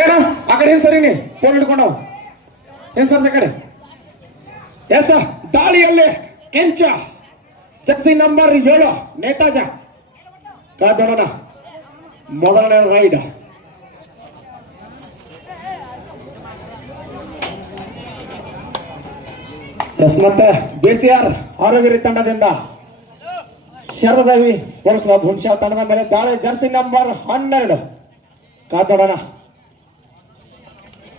ಏನ ಆ ಕಡೆ ಏನ್ ಸರಿನಿ ಫೋನ್ ಹಿಡ್ಕೊಂಡವ್ ಏನ್ ಸರ್ಸ ಕಡೆ ಎಸ್ ದಾಳಿಯಲ್ಲಿ ಕೆಂಚ ಜರ್ಸಿ ನಂಬರ್ 7 ನೇತಾಜ ಕಾದೋಣ ಮೊದಲನೇ ರೈಡ್. ಎಸ್ ಮತ್ತೆ ಬಿಸಿಆರ್ ಆರೋಗ್ಯರಿ ತಂಡದಿಂದ ಶರದವಿ ಸ್ಪೋರ್ಟ್ಸ್ ಕ್ಲಬ್ ಹುಣಸೆ ತಂಡದ ಮೇಲೆ ದಾಳಿ ಜರ್ಸಿ ನಂಬರ್ 12 ಕಾದೋಣ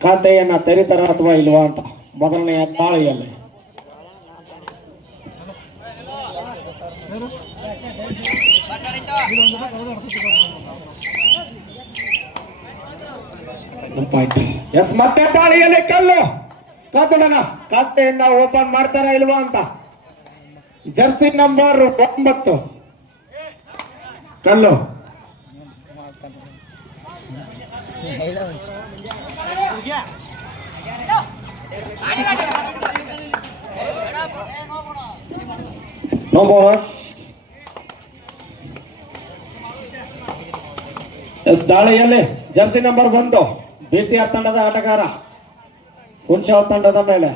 ಖಾತೆಯನ್ನ ತೆರೀತಾರ ಅಥವಾ ಇಲ್ವಾ ಅಂತ ಮೊದಲನೆಯ ದಾಳಿಯಲ್ಲಿ. ಎಸ್ ಮತ್ತೆ ದಾಳಿಯಲ್ಲಿ ಕಲ್ಲು ಕಾದೋಣ ಖಾತೆಯನ್ನ ಓಪನ್ ಮಾಡ್ತಾರ ಇಲ್ವಾ ಅಂತ. ಜರ್ಸಿ ನಂಬರ್ 9 ಕಲ್ಲು ನೋ ಬೋನಸ್. ಎಸ್ ದಾಳಿಯಲ್ಲಿ ಜರ್ಸಿ ನಂಬರ್ 1 ಬಿಸಿಆರ್ ತಂಡದ ಆಟಗಾರ ಹುಣಸೆ ತಂಡದ ಮೇಲೆ.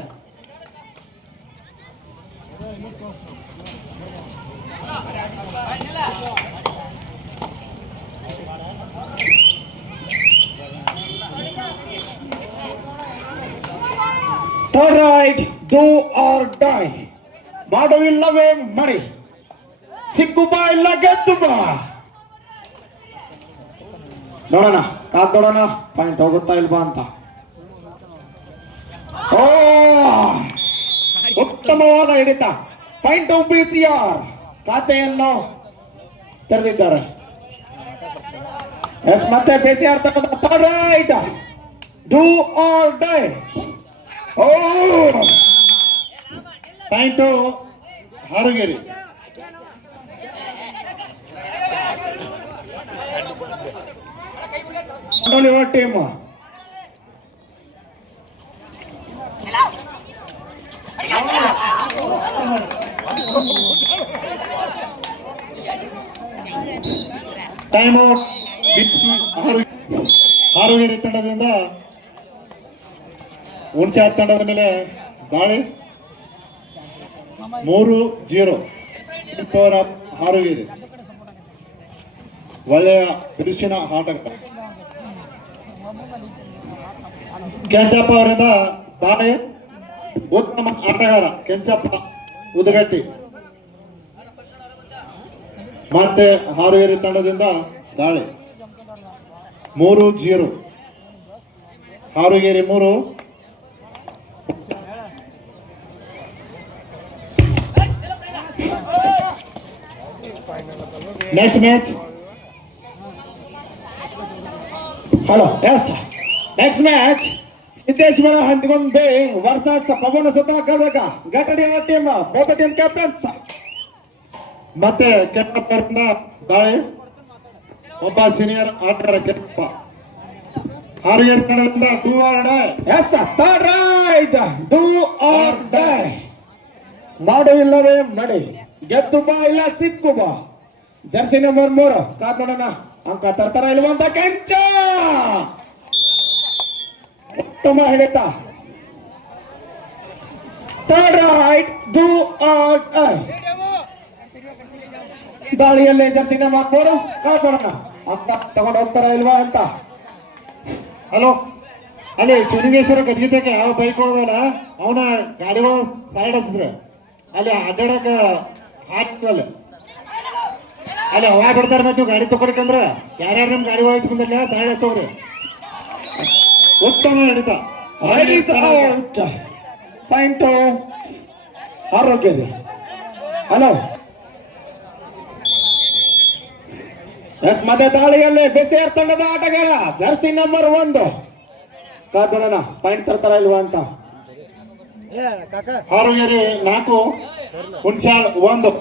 Third raid do or die. ಮಾಡುವಿಲ್ಲವೇ ಮಣಿ, ಸಿಕ್ಕು ಬಾ ಇಲ್ಲ ಗೆದ್ದು ಬಾ. ನೋಡೋಣ ಕಾದ್ ನೋಡೋಣ ಪಾಯಿಂಟ್ ಹೋಗುತ್ತಾ ಇಲ್ವಾ ಅಂತ. ಉತ್ತಮವಾದ ಹಿಡಿತ, ಪಾಯಿಂಟ್ ಬಿಸಿಆರ್ ಖಾತೆಯನ್ನು ತೆರೆದಿದ್ದಾರೆ. ಎಸ್ ಮತ್ತೆ ಬಿಸಿಆರ್ ತಂಡದ third raid do or dye. Point Harugeri. Team time out Harugeri ತಂಡದಿಂದ ಹುಣಸೆ ತಂಡದ ಮೇಲೆ ದಾಳಿ 3-0 ಪವರ್ ಆಫ್ ಹಾರುಗೇರಿ. ಒಳ್ಳೆಯ ಬಿರುಸಿನ ಆಟಗಾರ ಕೆಂಚಪ್ಪ ಅವರಿಂದ ದಾಳಿ. ಉತ್ತಮ ಆಟಗಾರ ಕೆಂಚಪ್ಪ ಉದಗಟ್ಟಿ. ಮತ್ತೆ ಹಾರುಗೇರಿ ತಂಡದಿಂದ ದಾಳಿ 3-0 Harugeri 3. Next match hello yes next match Siddeshwara Handigombe versus Pavana Sudhakar ಘಟನೆ ಟೀಮ್ ಬೋತ್ ಟೀಮ್ ಕ್ಯಾಪ್ಟನ್ಸ್. ಮತ್ತೆ ಕೆಂಪರಿಂದ ದಾಳಿ ಒಬ್ಬ ಸೀನಿಯರ್ ಆಟಗಾರ ಕೆಂಪ. ಹಾರುಗೇರಿ ತಂಡದಿಂದ do or die. Yes third raid do or die. ಮಾಡುವಿಲ್ಲವೇ ಮಡಿ, ಗೆದ್ದು ಬಾ ಇಲ್ಲ ಸಿಕ್ಕು ಬಾ. ಜರ್ಸಿ ನಂಬರ್ 3 ಕಾದ್ ನೋಡೋಣ ಅಂಕ ತರ್ತಾರ ಇಲ್ವಾ ಅಂತ. ಕೆಂಚ ಉತ್ತಮ ಹಿಡಿತ, third raid do or dye. ದಾಳಿಯಲ್ಲಿ ಜರ್ಸಿ ನಂಬರ್ 4 ಕಾದ್ ನೋಡೋಣ ಅಂಕ ತಗೊಂಡು ಹೋಗ್ತಾರ ಇಲ್ವಾ ಅಂತ. ಹಲೋ, ಅಲ್ಲಿ ಶಿವಲಿಂಗೇಶ್ವರ ಗದ್ಗಿತಕ್ಕೆ ಯಾವ ಬೈಕ್ ಹೊಡೆದಲ್ಲ ಅವನ ಗಾಡಿಗಳು ಸೈಡ್ ಹಚ್ಚಿದ್ರೆ ಅಲ್ಲಿ ಅಡ್ಡಾಡಕ ಹಾಕ್ತಲ್ಲ. ಅಲ್ಲಿ ಹವಾ ಬಿಡ್ತಾರೆ. ಮತ್ತೆ ಗಾಡಿ ತಗೊಳ್ಕಂದ್ರ ಯಾರ್ಯಾರು ನಿಮ್ ಗಾಡಿ ಒಳಗೆ ಬಂದಿಲ್ಲ ಸೈಡ್ ಹಚ್ಚೋಗ್ರಿ. ಉತ್ತಮ ಹಿಡಿತ. ಪಾಯಿಂಟ್ ಆರೋಗ್ಯದ. ಹಲೋ ಎಸ್ ಮತ್ತೆ ದಾಳಿಯಲ್ಲಿ ಬಿಸಿಆರ್ ತಂಡದ ಆಟಗಾರ ಜರ್ಸಿ ನಂಬರ್ 1 ಕಾದೋಣ ಪಾಯಿಂಟ್ ತರ್ತಾರ ಇಲ್ವಾ ಅಂತ. ಹಾರುಗೇರಿ 4 ಹುಣಸ್ಯಾಳ್ 1.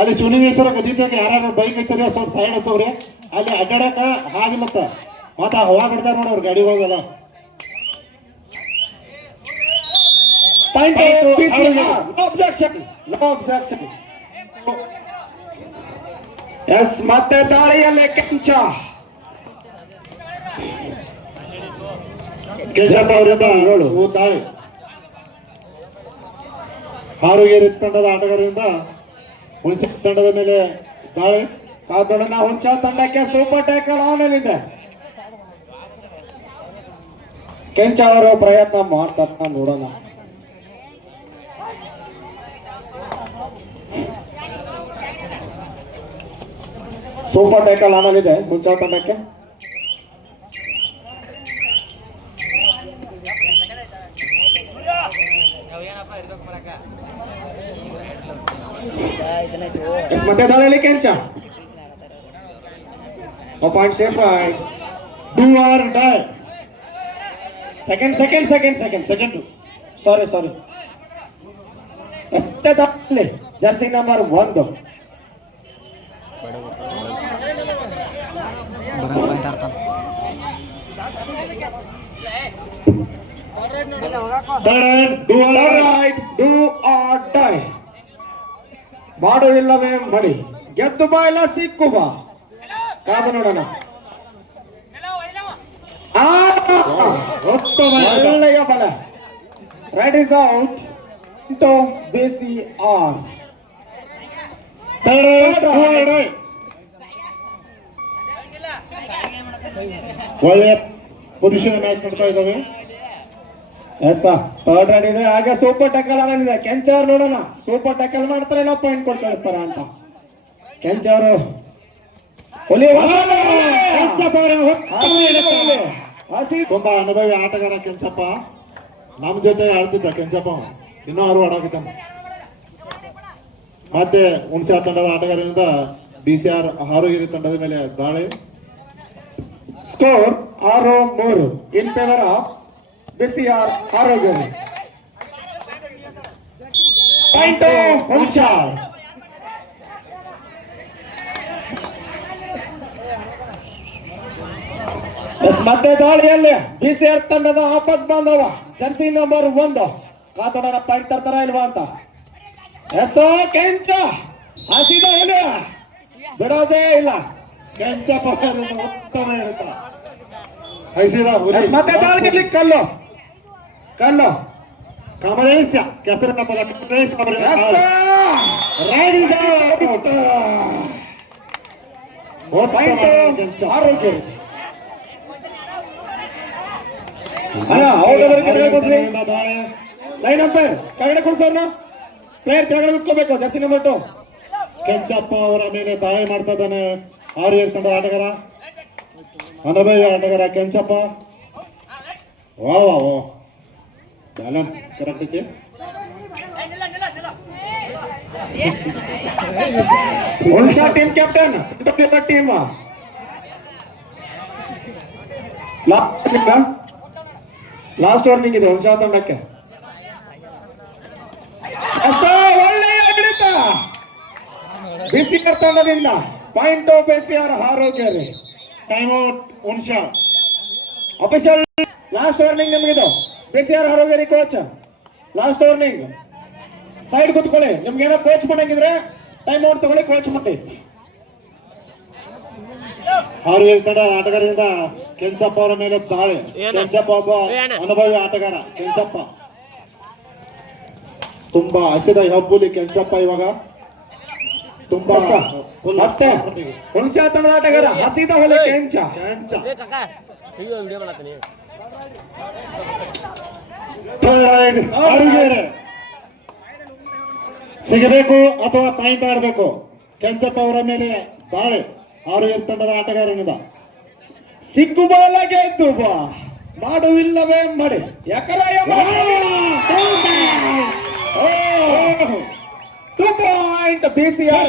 ಅಲ್ಲಿ ಶಿವಲಿಂಗೇಶ್ವರ ಗದಿತಾಗ ಯಾರು ಬೈಕ್ ಐತರಿ ಸ್ವಲ್ಪ ಸೈಡ್ ಹಚ್ಚವ್ರಿ. ಅಲ್ಲಿ ಅಡ್ಡಾಡಕ ಹಾಗಿಲ್ಲತ್ತ ಮತ್ತ ಹವಾ ಬಿಡ್ತಾರ ನೋಡಿ ಅವ್ರ ಗಾಡಿಗಳಲ್ಲ. ಎಸ್ ಮತ್ತೆ ದಾಳಿಯಲ್ಲಿ ಕೆಂಚ ಕೇಶಪ್ಪ ಅವರಿಂದ ಏಳು. ದಾಳಿ. ಹಾರುಗೇರಿ ತಂಡದ ಆಟಗಾರರಿಂದ ಹುಣಸೆ ತಂಡದ ಮೇಲೆ ದಾಳಿ. ಕಾದೋಣ ಹುಂಚ ತಂಡಕ್ಕೆ ಸೂಪರ್ ಟ್ಯಾಕಲ್ ಆನಲ್ಲಿದೆ. ಕೆಂಚ ಅವರು ಪ್ರಯತ್ನ ಮಾಡ್ತಾರ, ನೋಡೋಣ. ಸೂಪರ್ ಟ್ಯಾಕಲ್ ಆನಲ್ಲಿದೆ ಹುಂಚ ತಂಡಕ್ಕೆ. ಮತ್ತೆ ದಾಳಿಯಲ್ಲಿ Kencha point safe. Do or die. Second ಸಾರಿ jersey number 1 do or die. ಮಾಡು ಇಲ್ಲವೇ ಮಡಿ, ಗೆದ್ದು ಬಾ ಇಲ್ಲ ಸಿಕ್ಕು ಬಾ. ಕಾದು ನೋಡೋಣ. ಒಳ್ಳೆಯ ಬಲ. Right is out to BCR. ಒಳ್ಳೆಯ ಪೊಸಿಷನ್ ಮ್ಯಾಚ್ ಮಾಡ್ತಾ ಇದ್ದಾವೆ. ಎಸ್ ಥರ್ಡ್ ರೈಡ್ ಇದೆ. ಹಾಗೆ ಸೂಪರ್ ಟ್ಯಾಕಲ್ ಆಗಿದೆ. ಕೆಂಚವ್ರು ನೋಡೋಣ ಸೂಪರ್ ಟ್ಯಾಕಲ್ ಮಾಡ್ತಾರೆ, ಇಲ್ಲ ಪಾಯಿಂಟ್ ಕೊಟ್ಟು ಕಳಿಸ್ತಾರ ಅಂತ. ಕೆಂಚವರು ತುಂಬಾ ಅನುಭವಿ ಆಟಗಾರ ಕೆಂಚಪ್ಪ. ನಮ್ ಜೊತೆ ಆಡ್ತಿದ್ದ ಕೆಂಚಪ್ಪ, ಇನ್ನೂ ಅವರು ಆಡಾಕಿದ್ದಾನೆ. ಮತ್ತೆ ಹುಣಸೆ ತಂಡದ ಆಟಗಾರರಿಂದ BCR ಹಾರುಗೇರಿ ತಂಡದ ಮೇಲೆ ದಾಳಿ. Score 6-3 in favour of BCR Harugeri. Point ಹುಣಸೆ. ಮತ್ತೆ ದಾಳಿಯಲ್ಲಿ BCR ತಂಡದ ಆಪತ್ ಬಾಂಧವ ಜರ್ಸಿ ನಂಬರ್ 1 ಕಾತೋಡನ ಪಾಯಿಂಟ್ ತರ್ತಾರ ಇಲ್ವಾ ಅಂತ. ಎಸ್ ಕೆಂಚ ಹಸಿದ ಇಲ್ಲ, ಬಿಡೋದೇ ಇಲ್ಲ. ಕೆಂಚಪ್ಪ ಉತ್ತಮ ಹಿಡಿತ. ಹೈಸಿದ ಮತ್ತೆ ದಾಳಿಯಲ್ಲಿ ಕಲ್ಲು ಕಮಲೇಶ ಕೆಸರು ಕಮಲ ಕಮಲೇಶ್ ಆರೋಗ್ಯ ಲೈನ್ ಅಂಪೈರ್ ಕೆಳಗಡೆ ಕೊಡ್ಸೋರ್ನ, ಪ್ಲೇಯರ್ ಕೆಳಗಡೆ ಕುತ್ಕೋಬೇಕು. ಜರ್ಸಿ ನಂಬರ್ 2 ಕೆಂಚಪ್ಪ ಅವರ ಮೇಲೆ ದಾಳಿ ಮಾಡ್ತಾ ಇದ್ದಾನೆ ಹಾರುಗೇರಿ ತಂಡದ ಆಟಗಾರ, ಅನುಭವಿ ಆಟಗಾರ ಕೆಂಚಪ್ಪ. ವಾ ಬ್ಯಾಲೆನ್ಸ್ ಕರೆಕ್ಟ್ ಐತಿ. Hunase team captain team last warning ಇದೆ ಹುಣಸೆ ತಂಡಕ್ಕೆ. ಒಳ್ಳೆಯ ಆಡಳಿತ BCR ತಂಡದಿಂದ. Point BCR Harugeri. Time out Hunase. Official last warning ನಿಮಗಿದು. BCR Harugeri coach last warning. Side ಕೂತ್ಕೊಳ್ಳಿ. ನಿಮ್ಗೆ ಏನೋ ಕೋಚ್ ಮಾಡಂಗಿದ್ರೆ ಟೈಮ್ ಔಟ್ ತಗೊಳ್ಳಿ, ಕೋಚ್ ಮಾಡಿ. ಹಾರುಗೇರಿ ತಂಡ ಆಟಗಾರರಿಂದ ಕೆಂಚಪ್ಪ ಅವರ ಮೇಲೆ ದಾಳಿ. ಕೆಂಚಪ್ಪ ಒಬ್ಬ ಅನುಭವಿ ಆಟಗಾರ. ಕೆಂಚಪ್ಪ ತುಂಬಾ ಹಸಿದ ಹೆಬ್ಬುಲಿ ಕೆಂಚಪ್ಪ. ಇವಾಗ ತುಂಬಾ ಮತ್ತೆ ಹುಣಸೆ ತಂಡದ ಆಟಗಾರ ಹಸಿದ ಹೊಲೆ ಕೆಂಚ. ಹಾರುಗೇರಿ ಸಿಗಬೇಕು ಅಥವಾ ಪಾಯಿಂಟ್ ಆಡಬೇಕು. ಕೆಂಚಪ್ಪ ಅವರ ಮೇಲೆ ದಾಳಿ ಹಾರುಗೇರಿ ತಂಡದ ಆಟಗಾರನಿಂದ. ಸಿಕ್ಕು ಬಾಲ ಗೆದ್ದು ಬಾ, ಮಾಡುವಿಲ್ಲವೇ ಮಡಿ, ಎಕರಾಯ 2 ಪಾಯಿಂಟ್ BCR.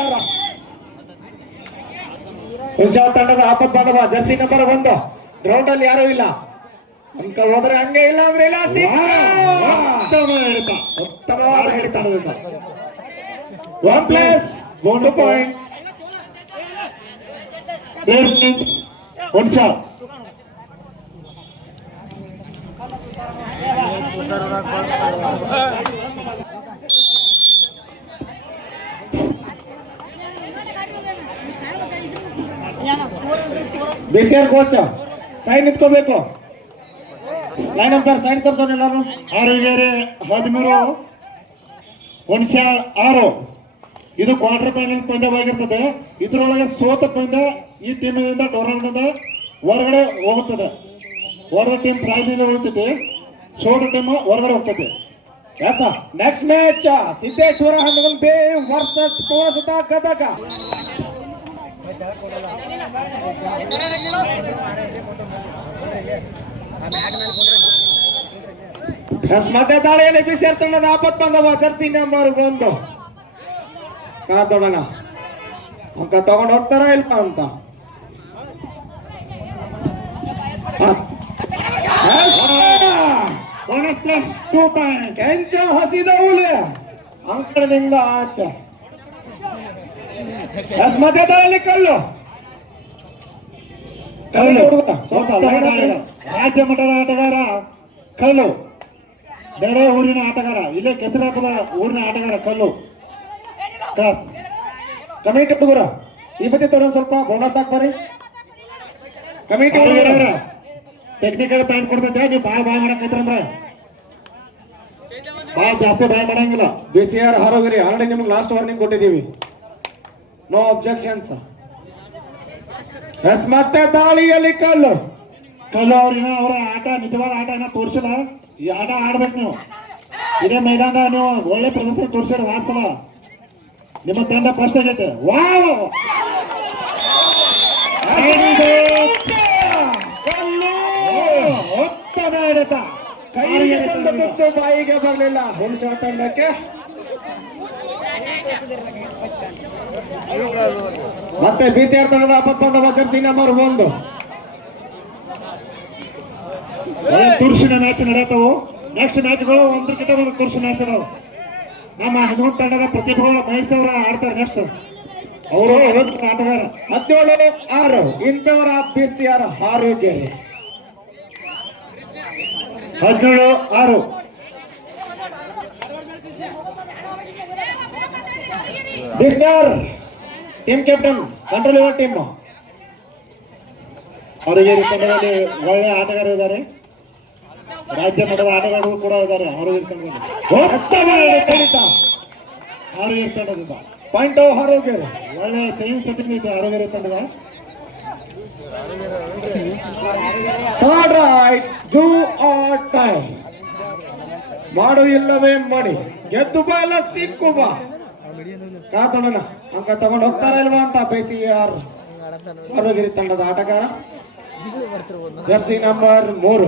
ಹುಣಸೆ ತಂಡದ ಆಪತ್ ಬಾಂಧವ ಜರ್ಸಿ ನಂಬರ್ 1 ಗ್ರೌಂಡ್ ಅಲ್ಲಿ ಯಾರು ಇಲ್ಲ. ಅಂಕ ಹೋದ್ರೆ ಹಂಗೆ, ಇಲ್ಲ ಅಂದ್ರೆ ಇಲ್ಲ. ಉತ್ತಮವಾದ ಹಿಡಿತ. 1+2 point. Hunase BCR coach side ನಿಂತ್ಕೋಬೇಕು. ಲೈನ್ ಅಂಪೈರ್ ಸೈಡ್ ಸರ್ಸೋನ್ ಎಲ್ಲರೂ. ಆರುಗೆರೆ 13, ಹುಣಸ್ಯಾಳ್ 6. ಇದು ಕ್ವಾರ್ಟರ್ ಫೈನಲ್ ಪಂದ್ಯವಾಗಿರ್ತದೆ. ಇದ್ರೊಳಗೆ ಸೋತ ಪಂದ್ಯ ಈ ಟೀಮಿನಿಂದ ಟೂರ್ನಮೆಂಟ್ ಹೊರಗಡೆ ಹೋಗುತ್ತದೆ. ಹೊರಗಡೆ ಟೀಮ್ ಪ್ರೈಸ್ ಉಳಿತೈತಿ, ಸೋತ ಟೀಮ್ ಹೊರಗಡೆ ಹೋಗ್ತೈತಿ. ಎಸ್ ನೆಕ್ಸ್ಟ್ ಮ್ಯಾಚ್ ಸಿದ್ದೇಶ್ವರ ಹನುಮಂತೆ ವರ್ಸಸ್ ಪೋಸತ ಗದಗ. ಎಸ್ ಮಧ್ಯ ದಾಳಿಯಲ್ಲಿ ಬಿಸಿರ್ ತಂಡದ ಆಪತ್ ಬಾಂಧವ ಜರ್ಸಿ ನಂಬರ್ 1 ಕಾತೋಡೋಣ. ಅಂಕ ತಗೊಂಡು ಹೋಗ್ತಾರ ಇಲ್ಲ ಅಂತ. Bonus plus 2 point. ಕೆಂಚ ಹಸಿದ ಹುಲಿ ಅಂಕಣದಿಂದ ಆಚೆ. ಎಸ್ ಮಧ್ಯ ದಾಳಿಯಲ್ಲಿ ಕಲ್ಲು ಹುಡುಗ ಸ್ವಲ್ಪ line ಹಾಕ್ರಿ. ರಾಜ್ಯ ಮಟ್ಟದ ಆಟಗಾರ ಕಲ್ಲು, ಬೇರೆ ಊರಿನ ಆಟಗಾರ, ಇಲ್ಲೇ ಕೆಸರಾಪದ ಊರಿನ ಆಟಗಾರ ಕಲ್ಲು. ಕ್ರಾಸ್ ಕಮಿಟಿ ಹುಡುಗರ ಈ ಬದಿ ತರೋ ಸ್ವಲ್ಪ ಬೋನಸ್ ಹಾಕ್ಬಾರಿ. ಕಮಿಟಿ ಹುಡುಗರ ಟೆಕ್ನಿಕಲ್ ಪಾಯಿಂಟ್ ಕೊಡ್ತೈತೆ. ನೀವು ಬಾಯ್ ಮಾಡಕೈತ್ರಂದ್ರ ಬಾಳ ಜಾಸ್ತಿ ಬಾಯ್ ಮಾಡಂಗಿಲ್ಲ. BCR ಹಾರೋಗಿರಿ ಆಲ್ರೆಡಿ ನಿಮ್ಗೆ ಲಾಸ್ಟ್ ವಾರ್ನಿಂಗ್ ಕೊಟ್ಟಿದ್ದೀವಿ. No objections. ಎಸ್ ಮತ್ತೆ ದಾಳಿಯಲ್ಲಿ ಕಲ್ಲು ಕಲ್ಲು ಅವ್ರಿನ ಅವರ ಆಟ ನಿಜವಾದ ಆಟ ತೋರಿಸಿಲ್ಲ. ಈ ಆಟ ಆಡ್ಬೇಕು ನೀವು. ಇದೇ ಮೈದಾನ ನೀವು ಒಳ್ಳೆ ಪ್ರದರ್ಶನ ತೋರಿಸಿರ ವಾತ್ಸಲ. ನಿಮ್ಮ ತಂಡ ಫಸ್ಟ್ ಆಗೈತೆ. ವಾವ್ ಉತ್ತಮ ಹಿಡಿತ. ಕೈಗೆ ಬಂದ ತುತ್ತು ಬಾಯಿಗೆ ಬರಲಿಲ್ಲ ಹುಣಸ ತಂಡಕ್ಕೆ. ಮತ್ತೆ BCR ತಂಡದ ಆಪತ್ಬಾಂಧವ ಜರ್ಸಿ ನಂಬರ್ 1. ತುರ್ಸಿನ ಮ್ಯಾಚ್ ನಡೆಯತ್ತವು. ನೆಕ್ಸ್ಟ್ ಮ್ಯಾಚ್ಗಳು ಒಂದಕ್ಕಿಂತ ಒಂದು ತುರ್ಸಿ ಮ್ಯಾಚ್ ಅದಾವ. ನಮ್ಮ ಹದಿಮೂರು ತಂಡದ ಪ್ರತಿಭೆಗಳು ಮಹೇಶ್ ಅವರ ಆಡ್ತಾರೆ. ನೆಕ್ಸ್ಟ್ ಅವರು ಆಟಗಾರ 17-6 ಇನ್ favour of BCR Harogeri. 17-6 BCR team captain control your team. ಅವರಿಗೆ ತಂಡದಲ್ಲಿ ಒಳ್ಳೆ ಆಟಗಾರರು ಇದ್ದಾರೆ. ರಾಜ್ಯ ಮಟ್ಟದ ಆಟಗಾರರು ಕೂಡ ಇದ್ದಾರೆ. ಅವರಿಗೆ ತಂಡದಿಂದ ಪಾಯಿಂಟ್ ಹಾರೋಗೇರಿ. ಒಳ್ಳೆ ಚೈನ್ ಸೆಟ್ಟಿಂಗ್ ಇದೆ ಆರೋಗ್ಯ ತಂಡದ. Third raid do R tie. ಮಾಡು ಇಲ್ಲವೇ ಮಾಡಿ, ಗೆದ್ದು ಬಾ ಇಲ್ಲ ಸಿಕ್ಕು ಬಾ. ಕಾತೋಣ ಅಂಕ ತಗೊಂಡು ಹೋಗ್ತಾರ ಇಲ್ವಾ ಅಂತ BCR ಹಾರೋಗಿರಿ ತಂಡದ ಆಟಗಾರ ಜರ್ಸಿ ನಂಬರ್ 3.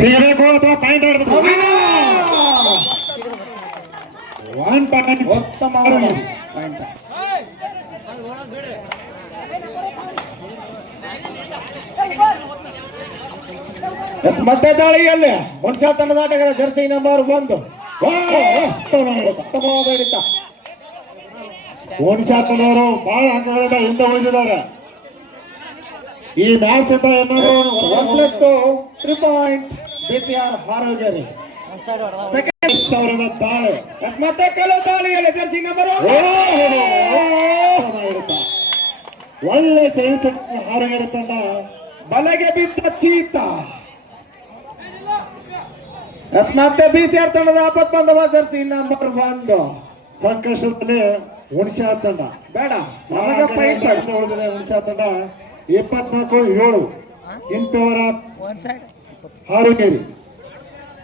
ಸಿಗಬೇಕು ಅಥವಾ ಪಾಯಿಂಟ್ ಆಡಬೇಕು. 1 ಪಾಯಿಂಟ್. ಉತ್ತಮ ಪಾಯಿಂಟ್. ಎಸ್ ಮಧ್ಯ ದಾಳಿಯಲ್ಲಿ ಹುಣಸ್ಯಾಳ್ ತಂಡದ ಆಟಗಾರ ಜರ್ಸಿ ನಂಬರ್ 1. ಉತ್ತಮವಾದ ಹಿಡಿತ. ಓಡಿಸಾಕನವರು ಬಹಳ ಅಂಕಗಳಿಂದ ಹಿಂದೆ ಉಳಿದಿದ್ದಾರೆ. ಈ ಮ್ಯಾಚ್ ಇಂದ ಏನಾದ್ರು 1+2 3 ಪಾಯಿಂಟ್ BCR ಹಾರೋಗೇರಿ. ಸೆಕೆಂಡ್ ಅವರಿಂದ ತಾಳೆ. ಎಸ್ ಮತ್ತೆ ಕಲ್ಲು ದಾಳಿಯಲ್ಲಿ ಜರ್ಸಿ ನಂಬರ್ 1. ಒಳ್ಳೆ ಚೈನ್ ಹಾರೋಗೇರಿ ತಂಡ ಬಲೆಗೆ ಬಿದ್ದ ಚೀತ. ಎಸ್ ಮತ್ತೆ BCR ತಂಡದ ಆಪತ್ಬಾಂಧವ ಜರ್ಸಿ ನಂಬರ್ 1. ಸಂಕಷ್ಟದಲ್ಲಿ ಹುಣಸೆ ತಂಡ ಬೇಡ ನಮಗೆ ಪಾಯಿಂಟ್ ಉಳಿದಿದೆ. ಹುಣಸೆ ತಂಡ 24-7 ಇನ್ ಫೇವರ್ ಆಫ್ ಹಾರೋಗೇರಿ.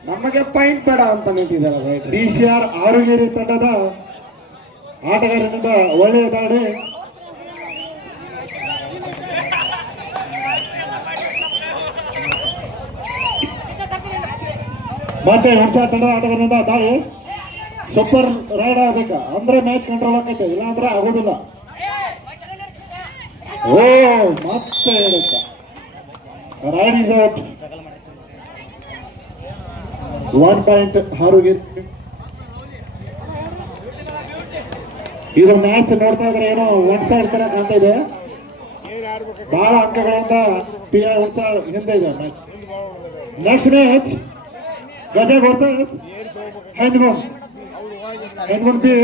ನಮಗೆ ಪಾಯಿಂಟ್ ಬೇಡ ಅಂತ ನಿಂತಿದ್ದಾರೆ. BCR ಹಾರೋಗೇರಿ ತಂಡದ ಆಟಗಾರನಿಂದ ಒಳ್ಳೆಯ ದಾಳಿ. ಮತ್ತೆ ಹುಣಸೆ ತಂಡದ ಆಟಗಾರನಿಂದ ದಾಳಿ. ಸೂಪರ್ ರೈಡ್ ಆಗ್ಬೇಕ ಅಂದ್ರೆ ಮ್ಯಾಚ್ ಕಂಟ್ರೋಲ್ ಆಕೈತೆ, ಇಲ್ಲ ಅಂದ್ರೆ ಆಗೋದಿಲ್ಲ. ಓ ಮತ್ತೆ ಹೇಳುತ್ತ ride is out. 1 point Harogeri. ಇದು ಮ್ಯಾಚ್ ನೋಡ್ತಾ ಇದ್ರೆ ಏನೋ 1 ಸೈಡ್ ತರ ಕಾಣ್ತಾ ಇದೆ. ಬಹಳ ಅಂಕಗಳಿಂದ PI ಹುಣಸಾಳ್ ಹಿಂದೆ ಇದೆ. ನೆಕ್ಸ್ಟ್ ಮ್ಯಾಚ್ ಗಜ ವರ್ಸಸ್ ಹೆಂದ್ಗುಂದ್. ಹೆಂದ್ಗುಂದ್ ಬಿ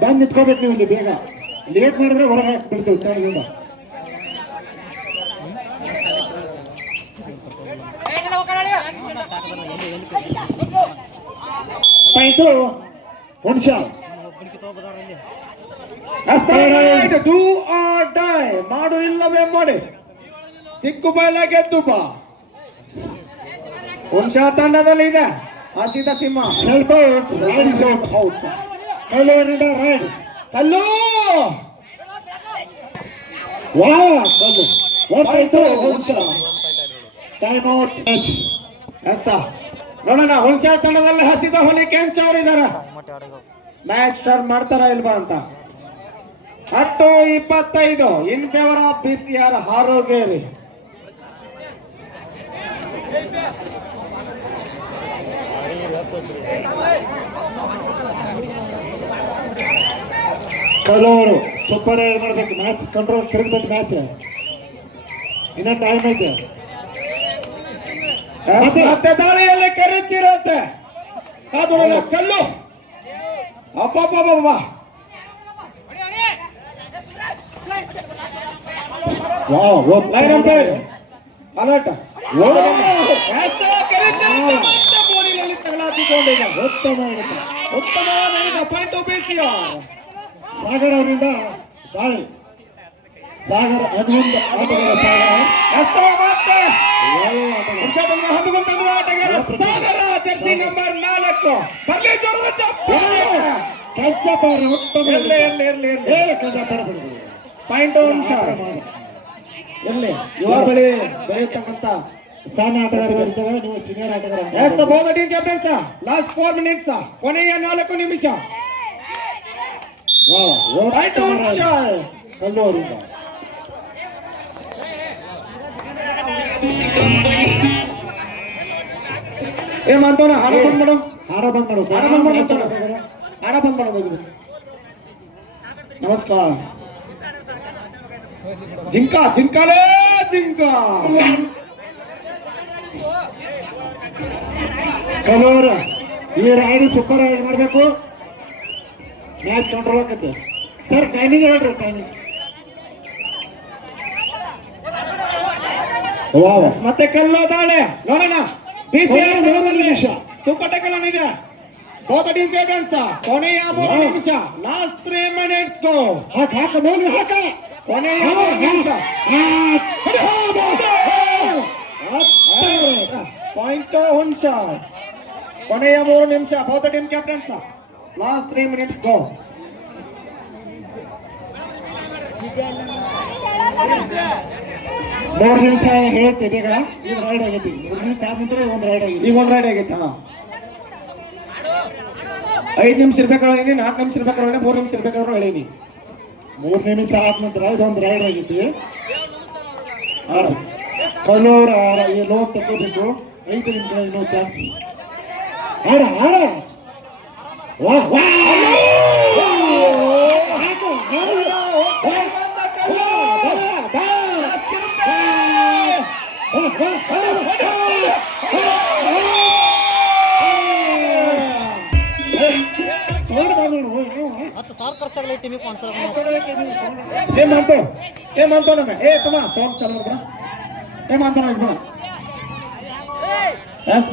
ಬಂದ್ ನಿಂತ್ಕೋಬೇಕು ನೀವು ಇಲ್ಲಿ ಬೇಗ. ಲೇಟ್ ಮಾಡಿದ್ರೆ ಹೊರಗೆ ಹಾಕ್ಬಿಡ್ತೀವಿ ತಡೆದಿಂದ. ಪಾಯಿಂಟು ಹುಣಸ. ಡೂ ಆರ್ ಡೈ, ಮಾಡು ಇಲ್ಲವೇ ಮಾಡಿ, ಸಿಕ್ಕು ಬಯಲ ಗೆದ್ದು ಬಾ. ಹುಣಸ ತಂಡದಲ್ಲಿ ಇದೆ ಹಸಿದ ಸಿಂಹ. ಸ್ವಲ್ಪ ರೈಡ್ ಇಸ್ ಔಟ್. ಕಲ್ಲು ರೈಡ್. ಕಲ್ಲು ವಾ ಕಲ್ಲು. Point Hunase. Time out match. Yes ನೋಡೋಣ ಹುಣಸ ತಂಡದಲ್ಲಿ ಹಸಿದ ಹೊಲಿ ಕೆಂಚ ಅವರಿದಾರ. ಮ್ಯಾಚ್ ಟರ್ನ್ ಮಾಡ್ತಾರ ಇಲ್ವಾ ಅಂತ. 10-25 in favour of BCR Harugeri. ಕಲ್ಲವರು ಸೂಪರ್ ರೈಡ್ ಮಾಡ್ಬೇಕು. ಮ್ಯಾಚ್ ಕಂಟ್ರೋಲ್ ತಿರುಗ್ತೈತಿ ಮ್ಯಾಚ್. ಇನ್ನ ಟೈಮ್ ಐತೆ. ಮತ್ತೆ ದಾಳಿಯಲ್ಲಿ ಕರೆಚಿರುತ್ತೆ. ಕಾದೊಳಗ ಕಲ್ಲು. ಅಬ್ಬಬ್ಬಬ್ಬ. Wow line umpire alert. ಬೋಡಿನಲ್ಲಿ ತಗಲಾಕಿಕೊಂಡಿದೆ. ಉತ್ತಮವಾದ ಪಾಯಿಂಟ್ ಆಫ್ BCR. ಸಾಗರ್ ಅವರಿಂದ ದಾಳಿ. ಸಾಗರ್ ಹನುಮಂತ ಆಟಗಾರ. ಸಾಗರ ಜರ್ಸಿ ನಂಬರ್ 4 ಬರ್ಲಿ ಜೋರದ ಚಪ್ಪಾಳೆ. ಕೆಂಚಪ್ಪ ಉತ್ತಮ ಇರ್ಲಿ ಪಾಯಿಂಟ್ ಇರ್ಲಿ. ಯುವ ಬೆಳೆಯತಕ್ಕಂತ ಸಣ್ಣ ಆಟಗಾರ ಇರ್ತದೆ. ನೀವು ಸೀನಿಯರ್ ಆಟಗಾರ. ಎಸ್ ಬೋಧ ಟೀಮ್ ಕ್ಯಾಪ್ಟನ್ಸ್ ಲಾಸ್ಟ್ 4 ಮಿನಿಟ್ಸ್ ಕೊನೆಯ 4 ನಿಮಿಷ. ಕಲ್ಲು ಅವರಿಂದ ಏನ್ ಮಾಡ್ತಾವ ಹಾಡ ಬಂದ್ ಮಾಡು. ಹಾಡ ಬಂದ್ ಮಾಡು. ಹಾಡ ಬಂದ್ ಮಾಡೋದು. ನಮಸ್ಕಾರ. ಜಿಂಕಾಲೇ ಜಿಂಕ. ಕಲ್ಲೂರ ಈ ರೈಡ್ ಸೂಪರ್ ರೈಡ್ ಮಾಡ್ಬೇಕು. ಮ್ಯಾಚ್ ಕಂಟ್ರೋಲ್ ಆಕತ್ತೆ ಸರ್. ಟೈಮಿಂಗ್ ಹೇಳ್ರಿ. ಟೈಮಿಂಗ್ ಮತ್ತೆ ಕಲ್ಲು ದಾಳೆ ನೋಡೋಣ. BCR ಸೂಪರ್ ಟೆಕಲ್ ಇದೆ. ಬೋಧ ಟೀಮ್ ಕ್ಯಾಪ್ಟನ್ಸ್ ಕೊನೆಯ 3 ನಿಮಿಷ. ಲಾಸ್ಟ್ 3 minutes ಗೋ. ಹಾಕ ಮೇಲೆ ಹಾಕ. ಕೊನೆಯ 3 ನಿಮಿಷ. ಪಾಯಿಂಟ್ ಹುಣಸ. ಕೊನೆಯ 3 ನಿಮಿಷ. ಬೋಧ ಟೀಮ್ ಕ್ಯಾಪ್ಟನ್ಸ್ ಲಾಸ್ಟ್ 3 minutes ಗೋ. ಮೂರು ನಿಮಿಷ ಹೇಳುತ್ತೆ ಈಗ. ಈಗ ರೈಡ್ ಆಗೈತಿ. 3 ನಿಮಿಷ ಆದ ನಂತರ ಒಂದು ರೈಡ್ ಆಗೈತಿ. ಈಗ ಒಂದು ರೈಡ್ ಆಗೈತಿ. 5 ನಿಮಿಷ ಇರ್ಬೇಕಾದ್ರೆ ಹೇಳೀನಿ, 4 ನಿಮಿಷ ಇರ್ಬೇಕಾದ್ರೆ 3 ನಿಮಿಷ ಇರ್ಬೇಕಾದ್ರೆ ಹೇಳೀನಿ. 3 ನಿಮಿಷ ಆದ ನಂತರ ಇದೊಂದು ರೈಡ್ ಆಗೈತಿ. ಕಲ್ಲೂರ ಈ ಲೋನ್ ತಗೋಬೇಕು. 5 ನಿಮಿಷ ಇನ್ನೂ ಚಾನ್ಸ್. ಆಡ ಆಡ. ವಾ ವಾ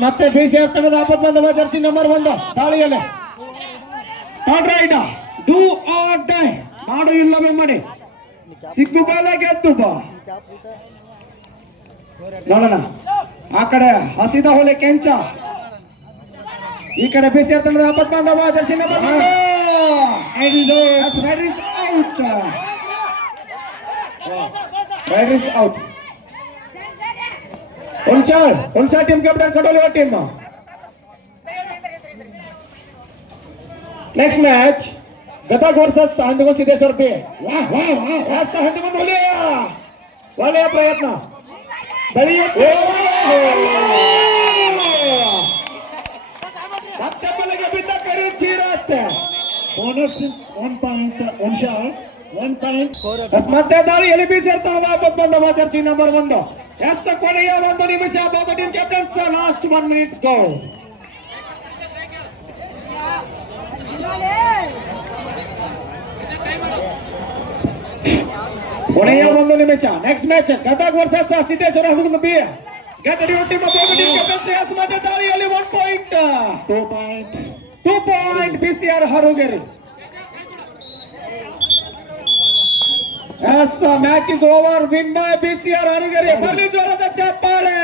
ಮತ್ತೆ BCR ತಂಡದ ಆಪತ್ ಬಂದ ಜರ್ಸಿ ನಂಬರ್ 1 ದಾಳಿಯಲ್ಲಿ. Third ride do or die, ಮಾಡು ಇಲ್ಲವೇ ಮಾಡಿ, ಸಿಕ್ಕು ಬಾಲ ಗೆದ್ದು ಬಾ. ನೋಡೋಣ. ಆ ಕಡೆ ಹಸಿದ ಹೊಲೆ ಕೆಂಚ, ಈ ಕಡೆ BCR ತಂಡದ ಆಪತ್ ಬಂದವ Jersey number 1. Ride is out. Unsa team captain Kadoli team. Next match, Gatak versus Sahandigon Siddeshwar P. Wow. Sahandigon ಒಳ್ಳೆಯ ಪ್ರಯತ್ನ. ಮತ್ತೆ ಬಲಗೆ ಬಿದ್ದ ಕರಿಚಿರತ್ತೆ. Bonus 1 point. 1 shot 1 point. ಮತ್ತೆ ದಾಳಿಯಲ್ಲಿ BCR ತಂಡದ ಆಪತ್ ಬಂದ ಜರ್ಸಿ ನಂಬರ್ 1. ಎಸ್ ಕೊನೆಯ 1 ನಿಮಿಷ. Both team captains last 1 minutes go. ಕೊನೆಯ 1 ನಿಮಿಷ. Next match Gadag versus Siddeshwara Hadagunda B. Get ready team of KS ಮತ್ತೆ ದಾಳಿಯಲ್ಲಿ 1 point. 2 point BCR Harugeri. Yes, match is over. Win by BCR Harugeri. ಬನ್ನಿ ಜೋರದ ಚಪ್ಪಾಳೆ.